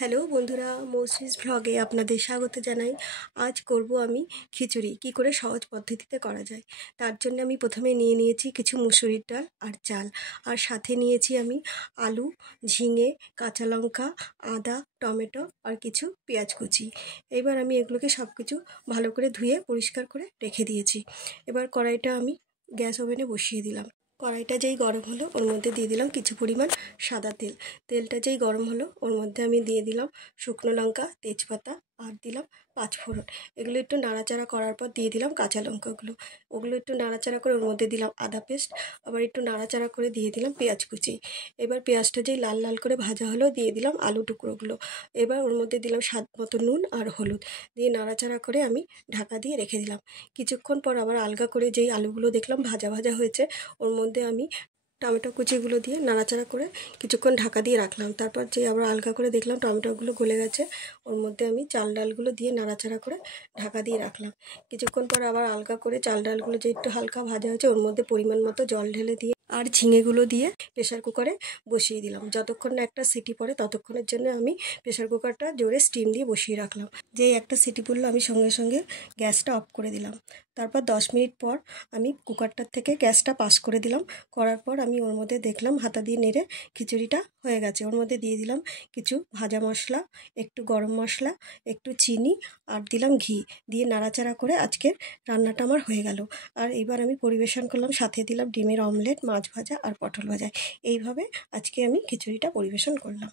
Hello বন্ধুরা, মৌসিস ভ্লগে আপনাদের স্বাগত জানাই। আজ করব আমি খিচুড়ি কি করে সহজ পদ্ধতিতে করা যায়। তার জন্য আমি প্রথমে নিয়ে নিয়েছি কিছু মুসুরির ডাল আর চাল, আর সাথে নিয়েছি আমি আলু, ঝিঙে, কাঁচা লঙ্কা, আদা, টমেটো আর কিছু পেঁয়াজ কুচি। এবার আমি এগুলোকে সব কিছু ভালো করে ধুয়ে পরিষ্কার করে রেখে দিয়েছি। এবার কড়াইটা আমি গ্যাস ওভেনে বসিয়ে দিলাম। কড়াইটা যেই গরম হলো ওর মধ্যে দিয়ে দিলাম কিছু পরিমাণ সাদা তেল। তেলটা যেই গরম হলো ওর মধ্যে আমি দিয়ে দিলাম শুকনো লঙ্কা, তেজপাতা আর দিলাম পাঁচফোড়ন। এগুলো একটু নাড়াচাড়া করার পর দিয়ে দিলাম কাঁচা লঙ্কাগুলো। ওগুলো একটু নাড়াচাড়া করে ওর মধ্যে দিলাম আদা পেস্ট, আবার একটু নাড়াচাড়া করে দিয়ে দিলাম পেঁয়াজ কুচি। এবার পেঁয়াজটা যেই লাল লাল করে ভাজা হলো দিয়ে দিলাম আলু টুকরোগুলো। এবার ওর মধ্যে দিলাম স্বাদ মতো নুন আর হলুদ দিয়ে নাড়াচাড়া করে আমি ঢাকা দিয়ে রেখে দিলাম। কিছুক্ষণ পর আবার আলগা করে যেই আলুগুলো দেখলাম ভাজা ভাজা হয়েছে ওর মধ্যে আমি টমেটো কুচিগুলো দিয়ে নাড়াচাড়া করে কিছুক্ষণ ঢাকা দিয়ে রাখলাম। তারপর যে আবার আলগা করে দেখলাম টমেটোগুলো গলে গেছে, ওর মধ্যে আমি চাল ডালগুলো দিয়ে নাড়াচাড়া করে ঢাকা দিয়ে রাখলাম। কিছুক্ষণ পর আবার আলগা করে চাল ডালগুলো যে একটু হালকা ভাজা হয়েছে ওর মধ্যে পরিমাণ মতো জল ঢেলে দিয়ে আর ঝিঙেগুলো দিয়ে প্রেশার কুকারে বসিয়ে দিলাম। যতক্ষণ না একটা সিটি পড়ে ততক্ষণের জন্য আমি প্রেশার কুকারটা জোরে স্টিম দিয়ে বসিয়ে রাখলাম। যেই একটা সিটি পড়লো আমি সঙ্গে সঙ্গে গ্যাসটা অফ করে দিলাম। তারপর 10 মিনিট পর আমি কুকারটার থেকে গ্যাসটা পাস করে দিলাম। করার পর আমি ওর মধ্যে দেখলাম হাতা দিয়ে নেড়ে খিচুড়িটা হয়ে গেছে। ওর মধ্যে দিয়ে দিলাম কিছু ভাজা মশলা, একটু গরম মশলা, একটু চিনি আর দিলাম ঘি দিয়ে নাড়াচাড়া করে আজকের রান্নাটা আমার হয়ে গেল। আর এবার আমি পরিবেশন করলাম, সাথে দিলাম ডিমের অমলেট, মাছ ভাজা আর পটল ভাজা। এইভাবে আজকে আমি খিচুড়িটা পরিবেশন করলাম।